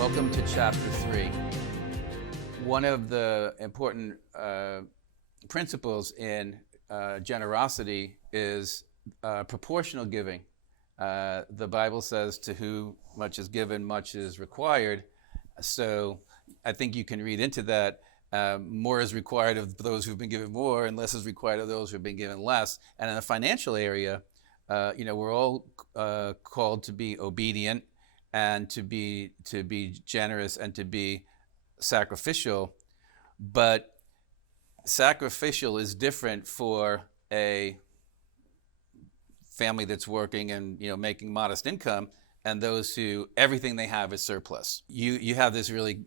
Welcome to chapter 3. One of the important principles in generosity is proportional giving. The Bible says, to whom much is given, much is required. So I think you can read into that. More is required of those who've been given more, and less is required of those who've been given less. And in the financial area, we're all called to be obedient and to be generous and to be sacrificial. But sacrificial is different for a family that's working and making modest income, and those who everything they have is surplus. You have this really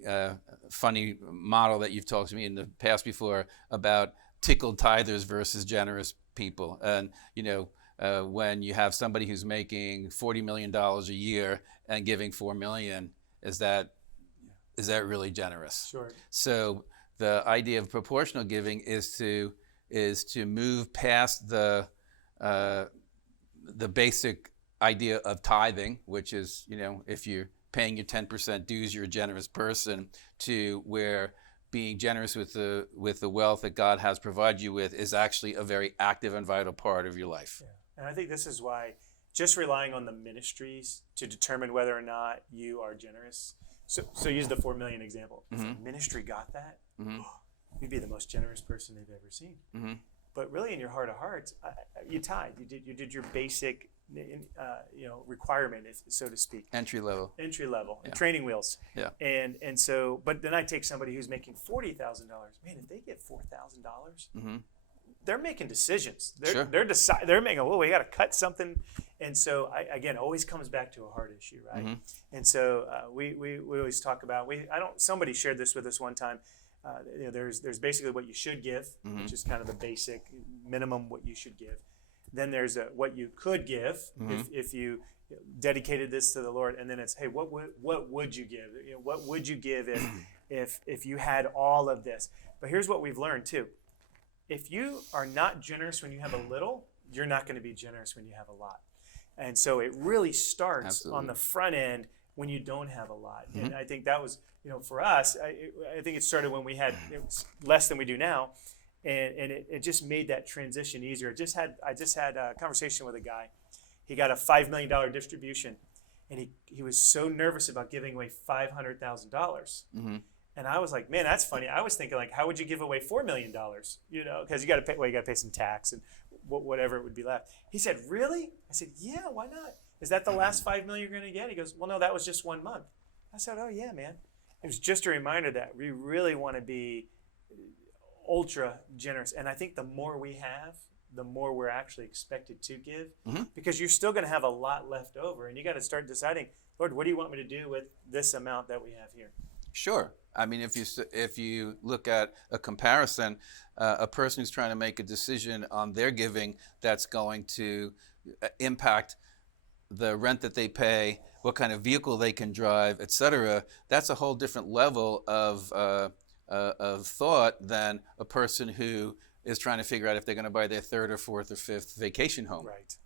funny model that you've talked to me in the past before about tickled tithers versus generous people. And when you have somebody who's making $40 million a year and giving $4 million, is that really generous? Sure. So the idea of proportional giving is to move past the basic idea of tithing, which is, if you're paying your 10% dues, you're a generous person, to where being generous with the wealth that God has provided you with is actually a very active and vital part of your life. Yeah. And I think this is why just relying on the ministries to determine whether or not you are generous. So use the 4 million example. Mm-hmm. If a ministry got that, Mm-hmm. you'd be the most generous person they've ever seen. Mm-hmm. But really, in your heart of hearts, you tithe. You did your basic, requirement, so to speak. Entry level. Yeah. Training wheels. Yeah. And so, but then I take somebody who's making $40,000. Man, if they get $4,000. Mm-hmm. They're making decisions. Sure. They're making, we got to cut something. And so, again, always comes back to a heart issue, right? Mm-hmm. And so we always talk about, somebody shared this with us one time. There's basically what you should give, Mm-hmm. which is kind of the basic minimum what you should give. Then there's what you could give Mm-hmm. if you dedicated this to the Lord. And then it's, hey, what would you give? What would you give if you had all of this? But here's what we've learned too. If you are not generous when you have a little, you're not going to be generous when you have a lot. And so it really starts Absolutely. on the front end when you don't have a lot. Mm-hmm. And I think that was, for us, I think it started when we had less than we do now. And it just made that transition easier. I just had a conversation with a guy. He got a $5 million distribution, and he was so nervous about giving away $500,000. Mm-hmm. And I was like, man, that's funny. I was thinking, like, how would you give away $4 million? Because you got to pay some tax and whatever it would be left. He said, really? I said, yeah, why not? Is that the last $5 million you're going to get? He goes, well, no, that was just 1 month. I said, oh yeah, man. It was just a reminder that we really want to be ultra generous. And I think the more we have, the more we're actually expected to give, Mm-hmm. because you're still going to have a lot left over. And you got to start deciding, Lord, what do you want me to do with this amount that we have here? Sure. I mean, if you look at a comparison, a person who's trying to make a decision on their giving that's going to impact the rent that they pay, what kind of vehicle they can drive, et cetera, that's a whole different level of thought than a person who is trying to figure out if they're going to buy their third or fourth or fifth vacation home. Right.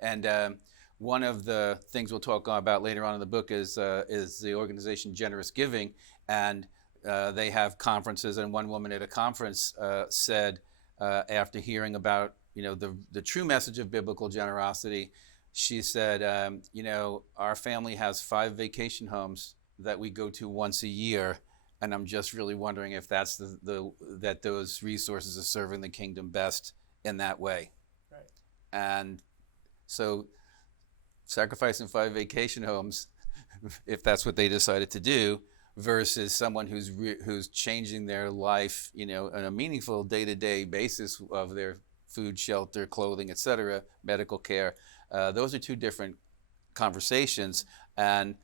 And one of the things we'll talk about later on in the book is the organization Generous Giving, and they have conferences. And one woman at a conference said, after hearing about the true message of biblical generosity, she said, our family has 5 vacation homes that we go to once a year, and I'm just really wondering if that's that those resources are serving the kingdom best in that way. Right. And so sacrificing 5 vacation homes, if that's what they decided to do, versus someone who's changing their life, on a meaningful day-to-day basis of their food, shelter, clothing, et cetera, medical care. Those are 2 different conversations, and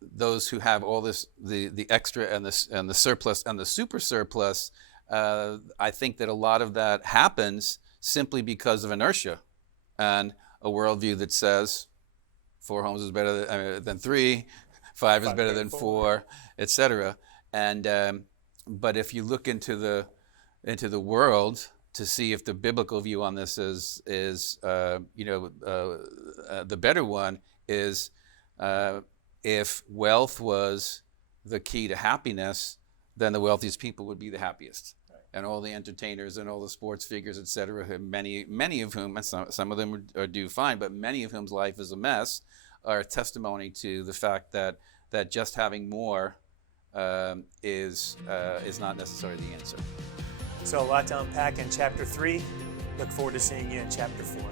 those who have all this, the extra and the surplus and the super surplus, I think that a lot of that happens simply because of inertia and a worldview that says 4 homes is better than 3, 5 is better than 4, et cetera. And but if you look into the world to see if the biblical view on this is the better one, is If wealth was the key to happiness, then the wealthiest people would be the happiest. And all the entertainers and all the sports figures, et cetera, many of whom, and some of them are do fine, but many of whom's life is a mess, are a testimony to the fact that just having more is not necessarily the answer. So a lot to unpack in chapter 3. Look forward to seeing you in chapter 4.